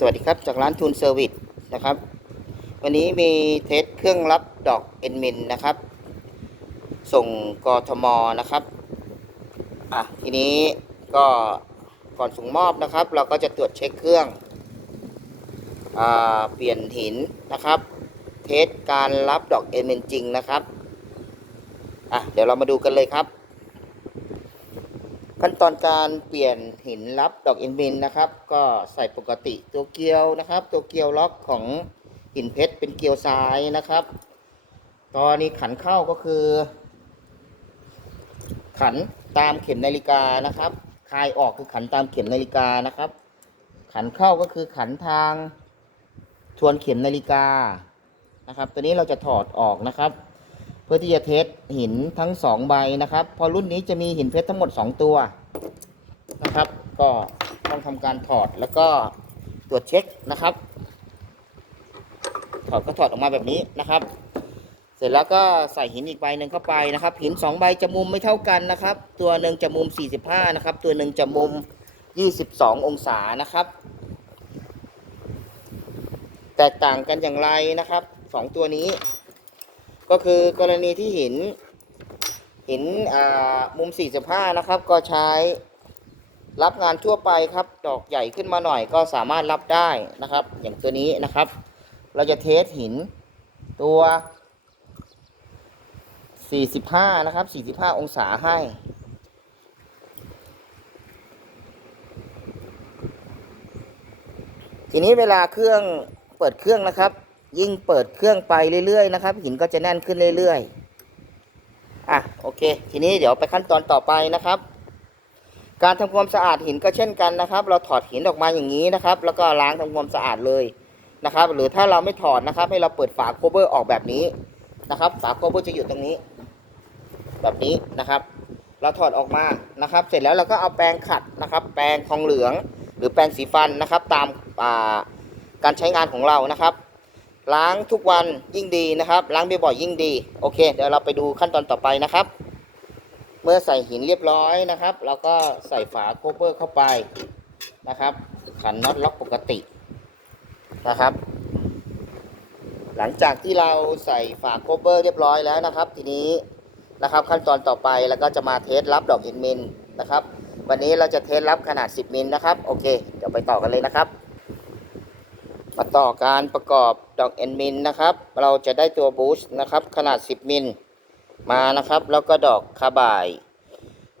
สวัสดีครับ จากร้านทูนเซอร์วิสนะครับ วันนี้มีเทสเครื่องรับดอกเอ็นมินนะครับ ส่งกทมนะครับอะทีนี้ก็ก่อนส่งมอบนะครับ เราก็จะตรวจเช็คเครื่องอ่าเปลี่ยนหินนะครับ เทสการรับดอกเอ็นมินจริงนะครับอะเดี๋ยวเรามาดูกันเลยครับ ขั้นตอนการเปลี่ยนหินรับดอกอินบินนะครับ ก็ใส่ปกติตัวเกลียวนะครับ ตัวเกลียวล็อกของหินเพชรเป็นเกลียวซ้ายนะครับ ตอนนี้ขันเข้าก็คือ ขันตามเข็มนาฬิกานะครับคลายออกคือขันตามเข็มนาฬิกานะครับ ขันเข้าก็คือขันทางทวนเข็มนาฬิกานะครับ ตัวนี้เราจะถอดออกนะครับ พื่อที่จะเทสหินทั้งสองใบนะครับ พอรุ่นนี้จะมีหินเพชรทั้งหมด 2 ตัวนะครับ ก็ต้องทำการถอดแล้วก็ตรวจเช็คนะครับ ถอดก็ถอดออกมาแบบนี้นะครับ เสร็จแล้วก็ใส่หินอีกใบหนึ่งเข้าไปนะครับ หิน2ใบจะมุมไม่เท่ากันนะครับ ตัวหนึ่งจะมุม 45 นะครับ ตัวหนึ่งจะมุม 22 องศานะครับ แตกต่างกันอย่างไรนะครับสองตัวนี้ ก็คือกรณีที่หินหินอ่ามุม 45 นะครับ ก็ใช้รับงานทั่วไปครับ ดอกใหญ่ขึ้นมาหน่อยก็สามารถรับได้นะครับ อย่างตัวนี้นะครับ เราจะเทสหินตัว 45 นะครับ 45 องศาให้ทีนี้เวลาเครื่องเปิดเครื่องนะครับ ยิ่งเปิดเครื่องไปเรื่อยๆนะครับ หินก็จะแน่นขึ้นเรื่อยๆอะโอเค ทีนี้เดี๋ยวไปขั้นตอนต่อไปนะครับ การทำความสะอาดหินก็เช่นกันนะครับ เราถอดหินออกมาอย่างนี้นะครับ แล้วก็ล้างทำความสะอาดเลยนะครับ หรือถ้าเราไม่ถอดนะครับ ให้เราเปิดฝาโคเวอร์ออกแบบนี้นะครับ ฝาโคเวอร์จะอยู่ตรงนี้ แบบนี้นะครับ เราถอดออกมานะครับ เสร็จแล้วเราก็เอาแปรงขัดนะครับ แปรงทองเหลือง หรือแปรงสีฟันนะครับ ตามาการใช้งานของเรานะครับ ล้างทุกวันยิ่งดีนะครับ ล้างบ่อยๆยิ่งดี โอเค เดี๋ยวเราไปดูขั้นตอนต่อไปนะครับ เมื่อใส่หินเรียบร้อยนะครับ เราก็ใส่ฝาโคเวอร์เข้าไปนะครับ ขันน็อตล็อกปกตินะครับ หลังจากที่เราใส่ฝาโคเวอร์เรียบร้อยแล้วนะครับ ทีนี้นะครับขั้นตอนต่อไปแล้วก็จะมาเทสรับดอกเห็นมินนะครับ วันนี้เราจะเทสรับขนาด 10มิลนะครับ โอเค เดี๋ยวไปต่อกันเลยนะครับ มาต่อการประกอบ ดอกเอ็นมินนะครับ เราจะได้ตัวบูสต์นะครับ ขนาด 10 มิลมานะครับ แล้วก็ดอกคาบาย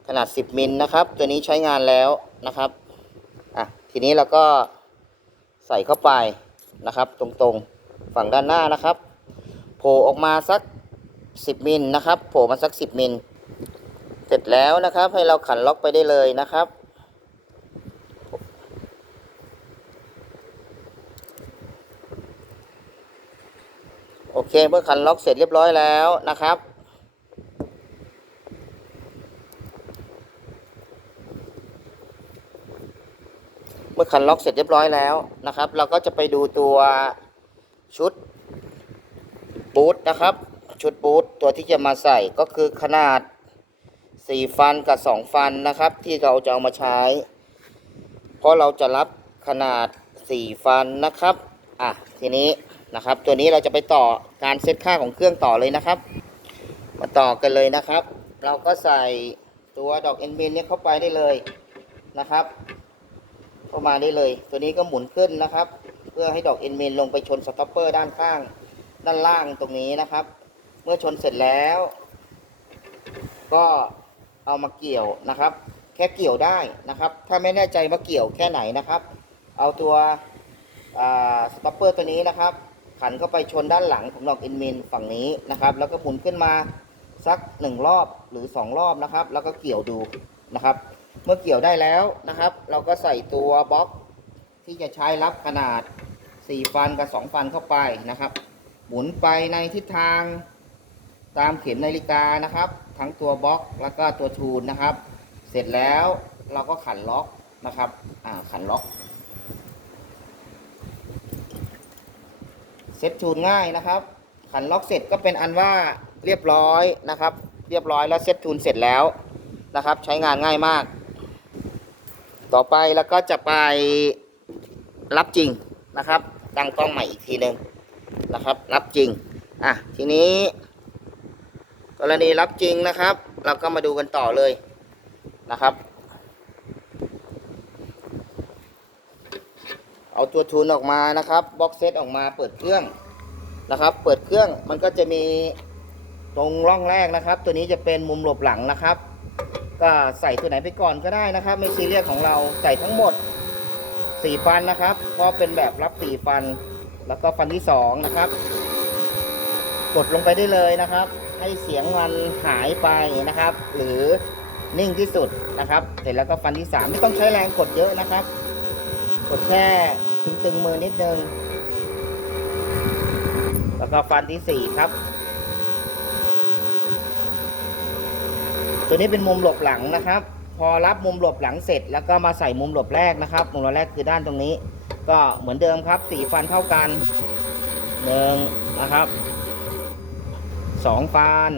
ขนาด 10 มิลนะครับ ตัวนี้ใช้งานแล้วนะครับอะทีนี้เราก็ใส่เข้าไปนะครับ ตรงๆฝั่งด้านหน้านะครับ โผล่ออกมาสัก 10 มิลนะครับ โผล่มาสัก 10 มิลเสร็จแล้วนะครับ ให้เราขันล็อกไปได้เลยนะครับ โอเค เมื่อขันล็อกเสร็จเรียบร้อยแล้วนะครับ เมื่อขันล็อกเสร็จเรียบร้อยแล้วนะครับ เราก็จะไปดูตัวชุดบูทนะครับ ชุดบูทตัวที่จะมาใส่ก็คือขนาด 4 ฟันกับ 2 ฟันนะครับ ที่เราจะเอามาใช้ เพราะเราจะรับขนาด 4 ฟันนะครับ อะ ทีนี้ นะครับ ตัวนี้เราจะไปต่อการเซตค่าของเครื่องต่อเลยนะครับ มาต่อกันเลยนะครับ เราก็ใส่ตัวดอกเอ็นบินเนี่ยเข้าไปได้เลยนะครับเข้ามาได้เลย ตัวนี้ก็หมุนขึ้นนะครับ เพื่อให้ดอกเอ็นเมนลงไปชนสต็อปเปอร์ด้านข้าง ด้านล่างตรงนี้นะครับ เมื่อชนเสร็จแล้ว ก็เอามาเกี่ยวนะครับ แค่เกี่ยวได้นะครับ ถ้าไม่แน่ใจว่าเกี่ยวแค่ไหนนะครับ เอาตัวสต็อปเปอร์ตัวนี้นะครับ ขันเข้าไปชนด้านหลังของดอกอ็นเมนฝั่งนี้นะครับ แล้วก็หมุนขึ้นมาสักหนึ่งรอบหรือสองรอบนะครับ แล้วก็เกี่ยวดูนะครับ เมื่อเกี่ยวได้แล้วนะครับ เราก็ใส่ตัวบล็อกที่จะใช้รับขนาด 4 ฟันกับ 2 ฟันเข้าไปนะครับ หมุนไปในทิศทางตามเข็มนาฬิกานะครับ ทั้งตัวบล็อกแล้วก็ตัวทูนนะครับ เสร็จแล้วเราก็ขันล็อกนะครับ อ่าขันล็อก เซ็ตทูนง่ายนะครับ ขันล็อกเสร็จก็เป็นอันว่าเรียบร้อยนะครับ เรียบร้อยแล้วเซ็ตทูนเสร็จแล้วนะครับ ใช้งานง่ายมาก ต่อไปแล้วก็จะไปรับจริงนะครับตั้งกล้องใหม่อีกทีหนึ่งนะครับ รับจริงอะทีนี้ กรณีรับจริงนะครับ เราก็มาดูกันต่อเลยนะครับ เอาตัวทุนออกมานะครับบ็อกเซตออกมาเปิดเครื่องนะครับ เปิดเครื่องมันก็จะมีตรงร่องแรกนะครับ ตัวนี้จะเป็นมุมหลบหลังนะครับ ก็ใส่ตัวไหนไปก่อนก็ได้นะครับไม่ซีเรียสของเราใส่ทั้งหมด4ฟันนะครับเพราะเป็นแบบรับ4ฟัน แล้วก็ฟันที่2นะครับ กดลงไปได้เลยนะครับ ให้เสียงมันหายไปนะครับ หรือนิ่งที่สุดนะครับ เสร็จแล้วก็ฟันที่3ไม่ต้องใช้แรงกดเยอะนะครับ กดแค่ ตึงๆมือนิดนึง แล้วก็ฟันที่4ครับ ตัวนี้เป็นมุมหลบหลังนะครับ พอรับมุมหลบหลังเสร็จ แล้วก็มาใส่มุมหลบแรกนะครับ มุมหลบแรกคือด้านตรงนี้ ก็เหมือนเดิมครับสี่ฟันเท่ากันหนึ่งนะครับสองฟัน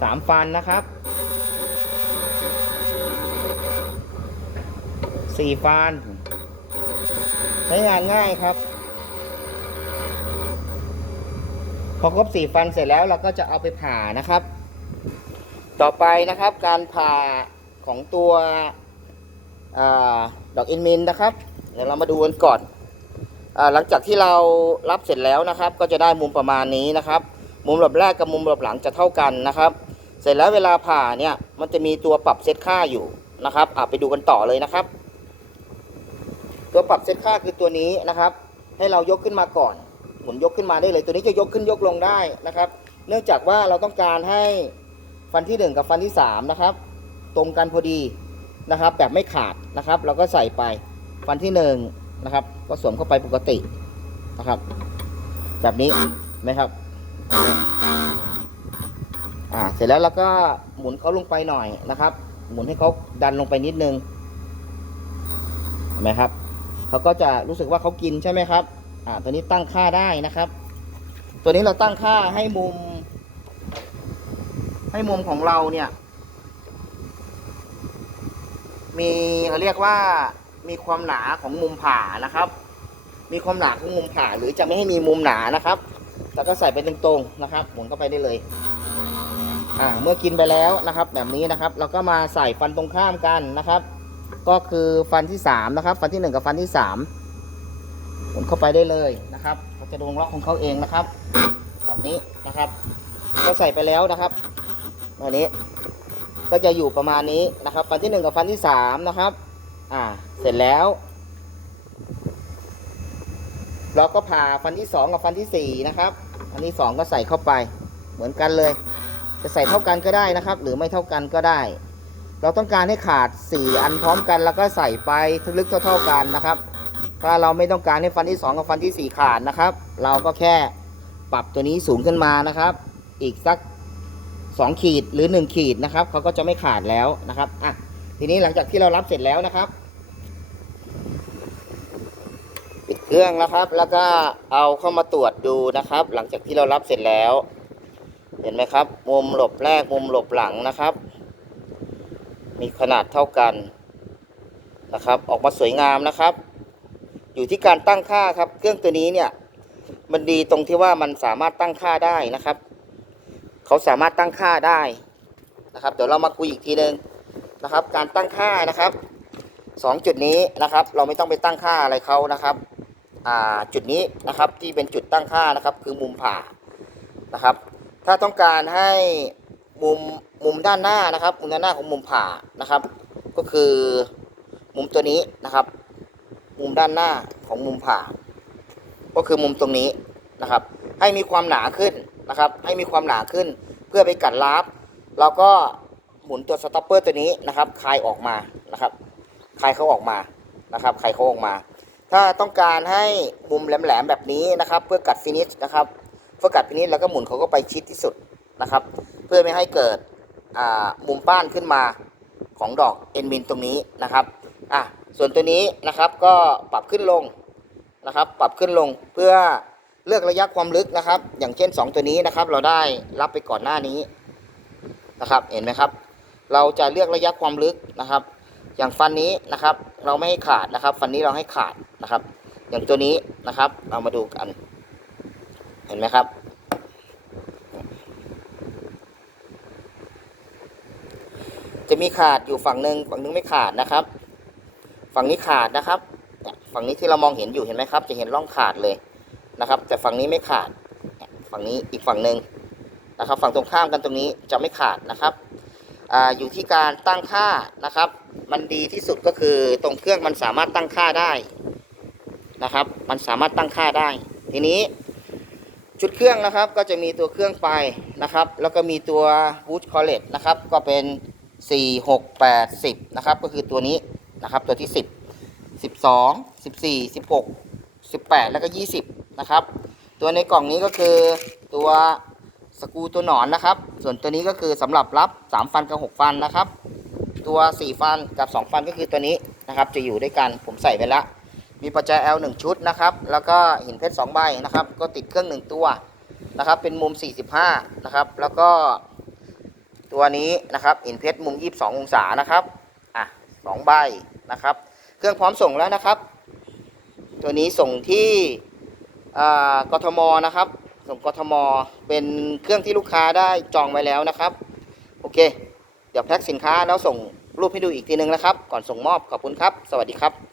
สามฟันนะครับ สี่ฟันใช้งานง่ายครับ พอครบสี่ฟันเสร็จแล้วเราก็จะเอาไปผ่านะครับ ต่อไปนะครับการผ่าของตัวอดอกอินมินนะครับ เดี๋ยวเรามาดูกันก่อนอหลังจากที่เรารับเสร็จแล้วนะครับ ก็จะได้มุมประมาณนี้นะครับ มุมหลบแรกกับมุมหลบหลังจะเท่ากันนะครับ เสร็จแล้วเวลาผ่าเนี่ยมันจะมีตัวปรับเซตค่าอยู่นะครับอะไปดูกันต่อเลยนะครับ ตัวปรับเซตค่าคือตัวนี้นะครับ ให้เรายกขึ้นมาก่อนหมุนยกขึ้นมาได้เลย ตัวนี้จะยกขึ้นยกลงได้นะครับ เนื่องจากว่าเราต้องการให้ฟันที่ 1 กับฟันที่3นะครับ ตรงกันพอดีนะครับ แบบไม่ขาดนะครับ เราก็ใส่ไปฟันที่1นะครับ ก็สวมเข้าไปปกตินะครับ แบบนี้นไหมครับอ่าเสร็จแล้วเราก็หมุนเขาลงไปหน่อยนะครับ หมุนให้เขาดันลงไปนิดนึงเห็นไหมครับ เขาก็จะรู้สึกว่าเขากินใช่ไหมครับ อ่า ตัวนี้ตั้งค่าได้นะครับ ตัวนี้เราตั้งค่าให้มุม ให้มุมของเราเนี่ย มีเขาเรียกว่ามีความหนาของมุมผ่านะครับ มีความหนาของมุมผ่าหรือจะไม่ให้มีมุมหนานะครับ แล้วก็ใส่ไปตรงๆนะครับ หมุนเข้าไปได้เลย อ่า เมื่อกินไปแล้วนะครับ แบบนี้นะครับ เราก็มาใส่ฟันตรงข้ามกันนะครับ ก็คือฟันที่สามนะครับ ฟันที่หนึ่งกับฟันที่สามหมุนเข้าไปได้เลยนะครับเขาจะลงล็อกของเขาเองนะครับ แบบนี้นะครับ ก็ใส่ไปแล้วนะครับอันนี้ ก็จะอยู่ประมาณนี้นะครับ ฟันที่หนึ่งกับฟันที่สามนะครับ อ่า เสร็จแล้ว เราก็ผ่าฟันที่สองกับฟันที่สี่นะครับฟันที่สองก็ใส่เข้าไป เหมือนกันเลย จะใส่เท่ากันก็ได้นะครับ หรือไม่เท่ากันก็ได้ เราต้องการให้ขาดสี่อันพร้อมกันแล้วก็ใส่ไปทลึกเท่า ๆกันนะครับ ถ้าเราไม่ต้องการให้ฟันที่ 2 กับฟันที่ 4 ขาดนะครับ เราก็แค่ปรับตัวนี้สูงขึ้นมานะครับ อีกสัก 2 ขีดหรือ 1 ขีดนะครับเขาก็จะไม่ขาดแล้วนะครับอะทีนี้หลังจากที่เรารับเสร็จแล้วนะครับปิดเครื่องนะครับ แล้วก็เอาเข้ามาตรวจดูนะครับ หลังจากที่เรารับเสร็จแล้ว เห็นไหมครับ มุมหลบแรกมุมหลบหลังนะครับ มีขนาดเท่ากันนะครับ ออกมาสวยงามนะครับ อยู่ที่การตั้งค่าครับ เครื่องตัวนี้เนี่ยมันดีตรงที่ว่ามันสามารถตั้งค่าได้นะครับ เขาสามารถตั้งค่าได้นะครับ เดี๋ยวเรามาคุยอีกทีหนึ่งนะครับ การตั้งค่านะครับสองจุดนี้นะครับ เราไม่ต้องไปตั้งค่าอะไรเขานะครับจุดนี้นะครับที่เป็นจุดตั้งค่านะครับ คือมุมผ่านะครับ ถ้าต้องการให้ มุมมุมด้านหน้านะครับ มุมด้านหน้าของมุมผ่านะครับ ก็คือมุมตัวนี้นะครับ มุมด้านหน้าของมุมผ่า ก็คือมุมตรงนี้นะครับ ให้มีความหนาขึ้นนะครับ ให้มีความหนาขึ้นเพื่อไปกัดลาบเราก็หมุนตัวสต็อปเปอร์ตัวนี้นะครับคลายออกมานะครับคลายเขาออกมานะครับคลายเขาออกมา ถ้าต้องการให้มุมแหลมๆแบบนี้นะครับ เพื่อกัดฟินิชนะครับเพื่อกัดฟินิชแล้วก็หมุนเขาก็ไปชิดที่สุดนะครับ เพื่อไม่ให้เกิดมุมป้านขึ้นมาของดอกเอ็นมินตรงนี้นะครับอะส่วนตัวนี้นะครับก็ปรับขึ้นลงนะครับ ปรับขึ้นลงเพื่อเลือกระยะความลึกนะครับ อย่างเช่น 2 ตัวนี้นะครับ เราได้รับไปก่อนหน้านี้นะครับ เห็นไหมครับ เราจะเลือกระยะความลึกนะครับ อย่างฟันนี้นะครับ เราไม่ให้ขาดนะครับ ฟันนี้เราให้ขาดนะครับ อย่างตัวนี้นะครับ เรามาดูกัน เห็นไหมครับ จะมีขาดอยู่ฝั่งหนึ่งฝั่งหนึงไม่ขาดนะครับ ฝั่งนี้ขาดนะครับ ฝั่งนี้ที่เรามองเห็นอยู่เห็นไหมครับ จะเห็นร่องขาดเลยนะครับ แต่ฝั่งนี้ไม่ขาด ฝั่งนี้อีกฝั่งหนึ่งนะครับ ฝั่งตรงข้ามกันตรงนี้จะไม่ขาดนะครับออยู่ที่การตั้งค่านะครับ มันดีที่สุดก็คือตรงเครื่องมันสามารถตั้งค่าได้นะครับ มันสามารถตั้งค่าได้ ทีนี้ชุดเครื่องนะครับก็จะมีตัวเครื่องไปนะครับ แล้วก็มีตัวบูทคอลเลตนะครับ ก็เป็น 4 6 8 10นะครับก็คือตัวนี้นะครับตัวที่10 12 14 16 18แล้วก็20นะครับ ตัวในกล่องนี้ก็คือตัวสกูตัวหนอนนะครับ ส่วนตัวนี้ก็คือสำหรับรับ3ฟันกับ6ฟันนะครับ ตัว4ฟันกับ2ฟันก็คือตัวนี้นะครับ จะอยู่ด้วยกันผมใส่ไปแล้วมีปัจจัย L 1ชุดนะครับ แล้วก็หินเพชร2ใบนะครับ ก็ติดเครื่อง 1 ตัวนะครับ เป็นมุม 45 นะครับ แล้วก็ ตัวนี้นะครับหินเพชรมุม 22 องศานะครับอะสองใบนะครับ เครื่องพร้อมส่งแล้วนะครับ ตัวนี้ส่งที่กทมนะครับ ส่งกทมเป็นเครื่องที่ลูกค้าได้จองไว้แล้วนะครับ โอเค เดี๋ยวแพ็คสินค้าแล้วส่งรูปให้ดูอีกทีนึงนะครับ ก่อนส่งมอบขอบคุณครับ สวัสดีครับ